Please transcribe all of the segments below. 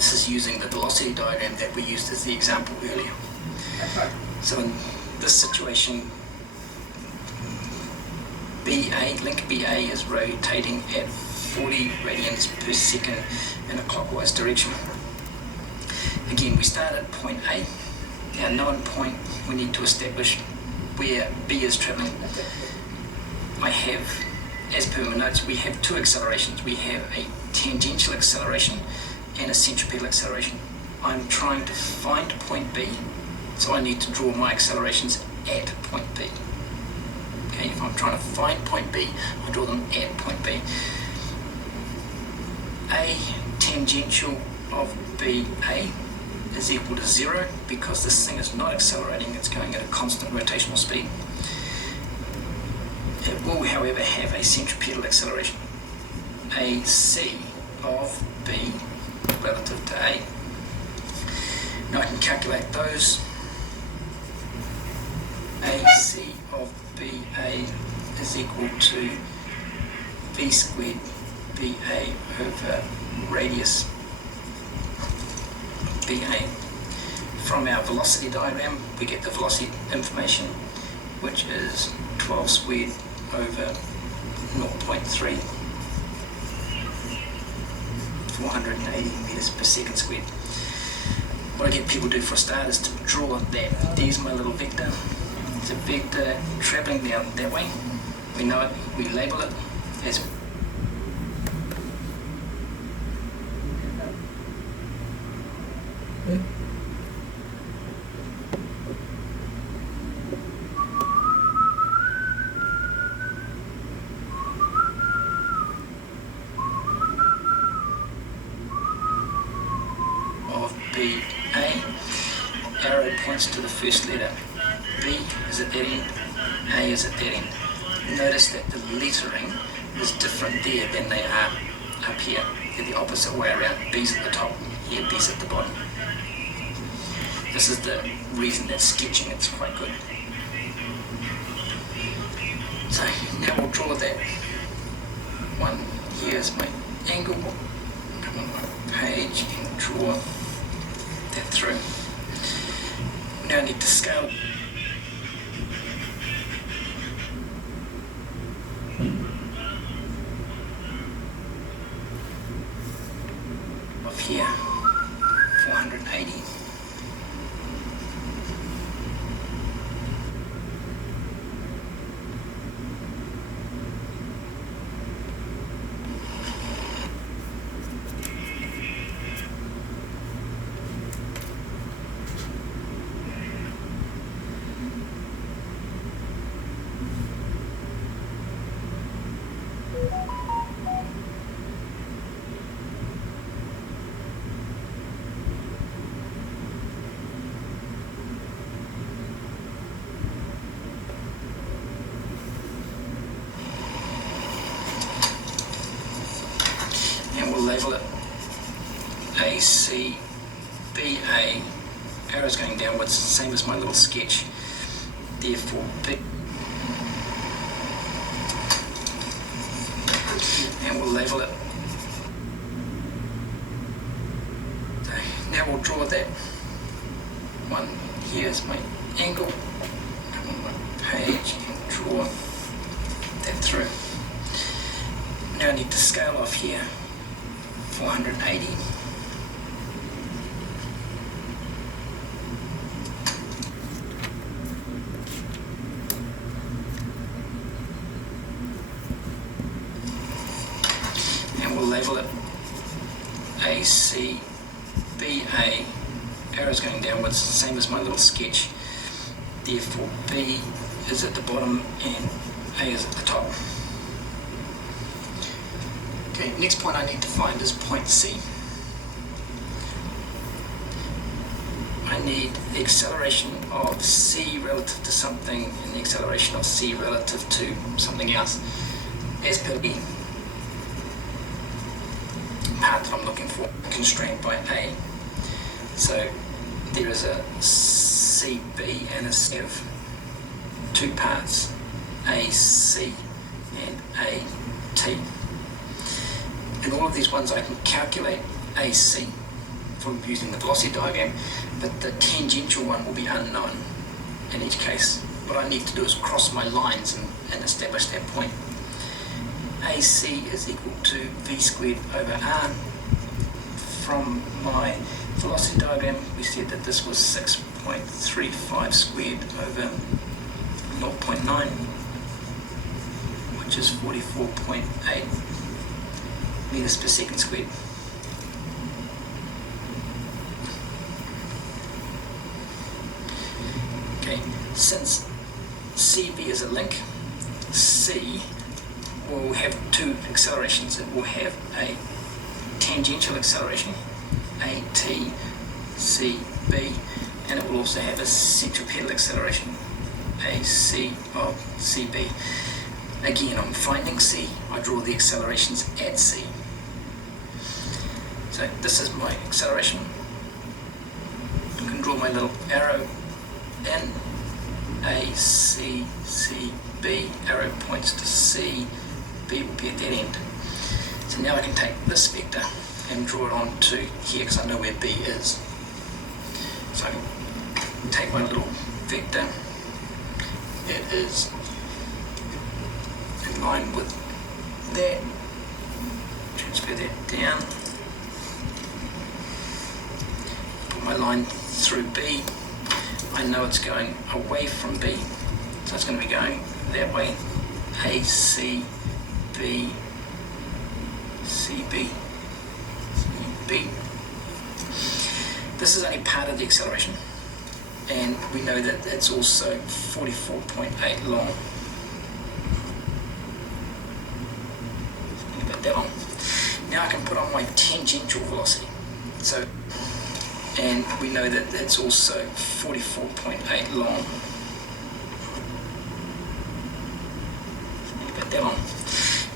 This is using the velocity diagram that we used as the example earlier. So in this situation, link BA is rotating at 40 radians per second in a clockwise direction. Again, we start at point A. Our known point, we need to establish where B is travelling. I have, as per my notes, we have two accelerations. We have a tangential acceleration and a centripetal acceleration. I'm trying to find point B, so I need to draw my accelerations at point B. Okay, if I'm trying to find point B, I draw them at point B. A tangential of BA is equal to 0 because this thing is not accelerating, it's going at a constant rotational speed. It will, however, have a centripetal acceleration, AC of B relative to A. Now I can calculate those. AC of BA is equal to V squared BA over radius BA. From our velocity diagram, we get the velocity information, which is 12 squared over 0.3, 480 meters per second squared. What I get people to do for a start is to draw that. There's my little vector. It's a vector travelling down that way. We know it, we label it as of BA. Arrow points to the first letter. B is at that end, A is at that end. Notice that the lettering is different there than they are up here. They're the opposite way around. B's at the top, here B's at the bottom. This is the reason that sketching it's quite good. So now we'll draw that one. Here's my angle. Come on my page and draw that through. Now I need to scale. Of here, 480. Label it AC, BA, arrows going downwards, same as my little sketch. Therefore, B. And we'll label it. So now we'll draw that one. Here's my angle. Come on my page and draw that through. Now I need to scale off here. 480. And we'll label it AC, BA, arrows going downwards, same as my little sketch. Therefore, B is at the bottom and A is at the top. Okay, next point I need to find is point C. I need the acceleration of C relative to something and the acceleration of C relative to something else as per the part that I'm looking for, constrained by A. So there is a CB and a C of two parts, AC and AT. In all of these ones I can calculate AC. from using the velocity diagram, but the tangential one will be unknown in each case. What I need to do is cross my lines and establish that point. AC is equal to V squared over R. From my velocity diagram, we said that this was 6.35 squared over 0.9, which is 44.8 meters per second squared. Okay, since CV is a link, C will have two accelerations. It will have a tangential acceleration, AT, CB, and it will also have a centripetal acceleration, AC of CB. Again, I'm finding C, I draw the accelerations at C. So this is my acceleration. I can draw my little arrow in, A, C, C, B, arrow points to C, B will be at that end. So now I can take this vector and draw it on to here because I know where B is. So I can take my little vector, it is in line with that, transfer that down, put my line through B. I know it's going away from B, so it's going to be going that way, A, C, B, C, B, C, B. This is only part of the acceleration, and we know that it's also 44.8 long. Put that on. Now I can put on my tangential velocity. So, and we know that it's also 44.8 long. Put that on.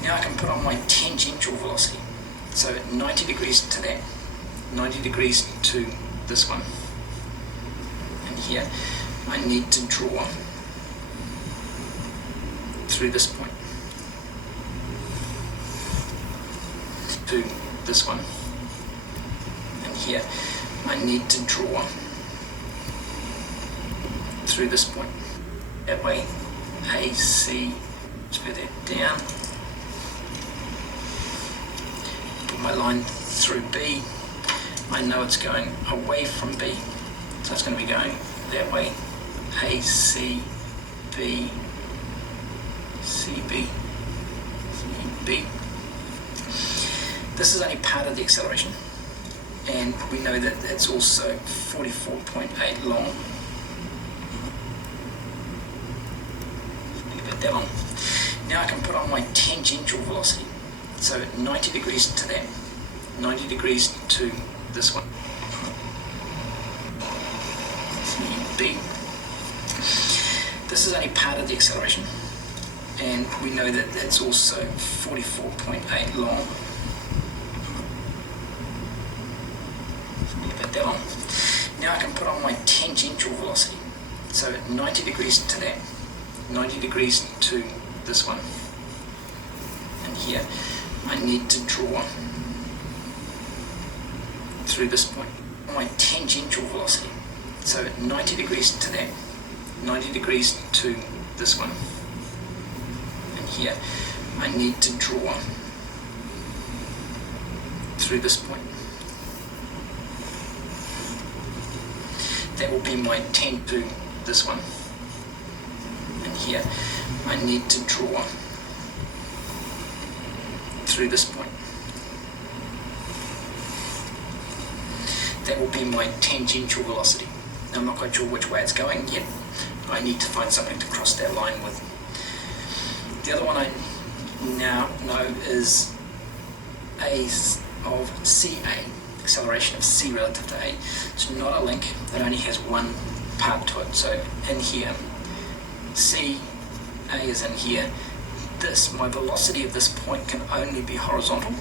Now I can put on my tangential velocity. So 90 degrees to that, 90 degrees to this one. And here I need to draw through this point to this one. And here I need to draw through this point. That way, AC, spread that down. Put my line through B. I know it's going away from B, so it's going to be going that way. AC, B, CB, CB. This is only part of the acceleration, and we know that it's also 44.8 long. Put that on. Now I can put on my tangential velocity. So 90 degrees to that, 90 degrees to this one. CB. This is only part of the acceleration, and we know that it's also 44.8 long. Put that on. Now I can put on my tangential velocity. So 90 degrees to that, 90 degrees to this one. And here I need to draw through this point. My tangential velocity. So 90 degrees to that, 90 degrees to this one. And here I need to draw through this point. That will be my tangent to this one. And here I need to draw through this point. That will be my tangential velocity. I'm not quite sure which way it's going yet. I need to find something to cross that line with. The other one I now know is A of CA, acceleration of C relative to A. It's not a link, it only has one part to it. So in here, C, A is in here. This, my velocity of this point can only be horizontal.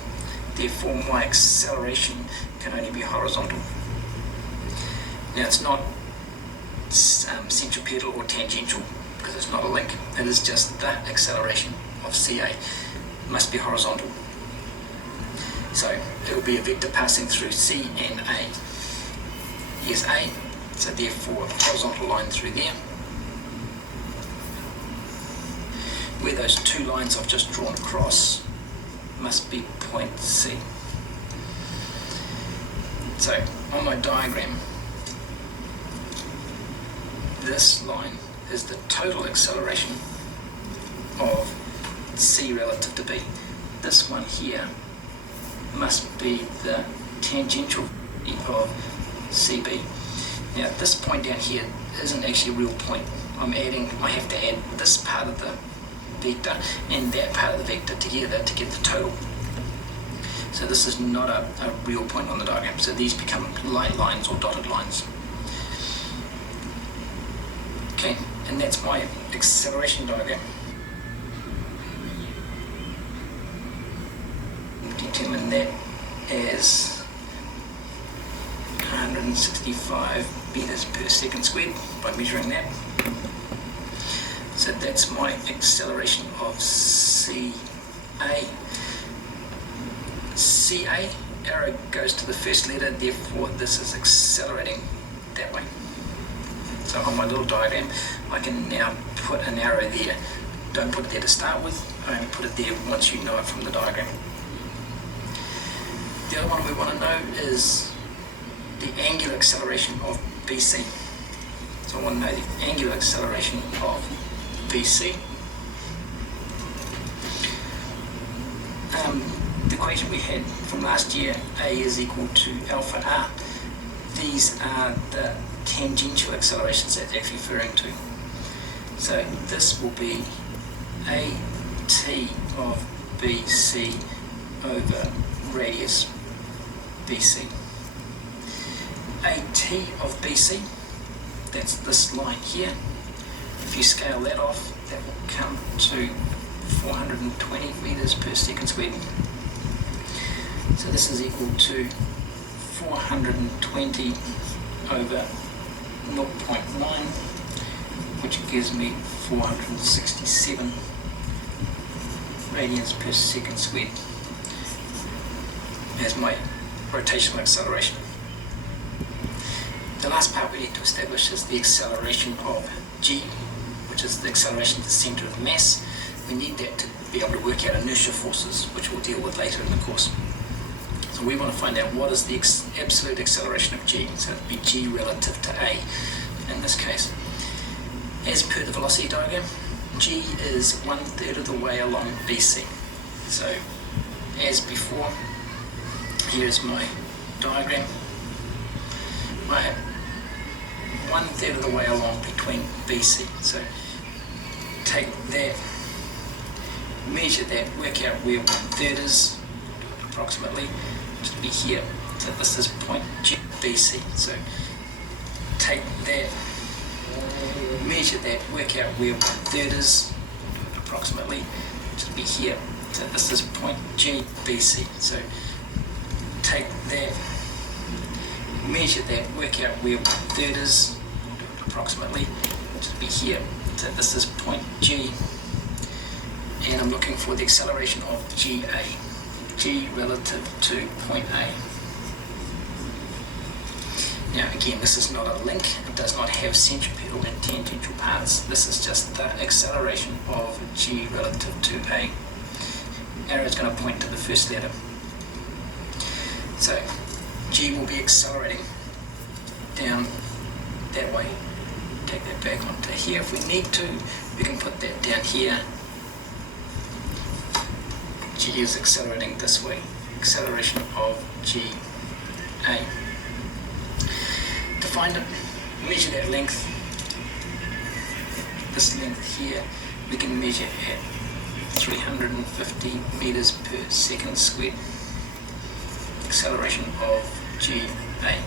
Therefore, my acceleration can only be horizontal. Now, it's not centripetal or tangential because it's not a link. It is just the acceleration of CA. It must be horizontal. So it will be a vector passing through C and A. is A, so therefore a horizontal line through there, where those two lines I've just drawn across must be point C. So on my diagram, this line is the total acceleration of C relative to B. This one here must be the tangential of CB. Now this point down here isn't actually a real point. I have to add this part of the vector and that part of the vector together to get the total. So this is not a real point on the diagram. So these become light lines or dotted lines. Okay, and that's my acceleration diagram. Determine that as 165 meters per second squared by measuring that. So that's my acceleration of CA. CA, arrow goes to the first letter, therefore this is accelerating that way. So on my little diagram, I can now put an arrow there. Don't put it there to start with, only put it there once you know it from the diagram. The other one we want to know is the angular acceleration of BC. So I want to know the angular acceleration of BC. The equation we had from last year, A is equal to alpha r. These are the tangential accelerations that it's referring to. So this will be AT of BC over radius BC. AT of BC, that's this line here. If you scale that off, that will come to 420 meters per second squared. So this is equal to 420 over 0.9, which gives me 467 radians per second squared as my rotational acceleration. The last part we need to establish is the acceleration of G, which is the acceleration at the centre of mass. We need that to be able to work out inertia forces, which we'll deal with later in the course. So we want to find out what is the absolute acceleration of G. So it would be G relative to A in this case. As per the velocity diagram, G is 1/3 of the way along BC. So as before, here's my diagram. I have 1/3 of the way along between BC. So take that, measure that, work out where 1/3 is approximately, which will be here. So this is point G BC. So take that, measure that, work out where 1/3 is approximately, which will be here. So this is point G BC. So take that, measure that, work out where 1/3 is approximately, which will be here. So this is point G, and I'm looking for the acceleration of GA, G relative to point A. Now again, this is not a link, it does not have centripetal and tangential parts. This is just the acceleration of G relative to A. Arrow is going to point to the first letter. So G will be accelerating down that way. Take that back onto here. If we need to, we can put that down here. G is accelerating this way. Acceleration of GA. To find it, measure that length. This length here, we can measure at 350 meters per second squared. Acceleration of GA.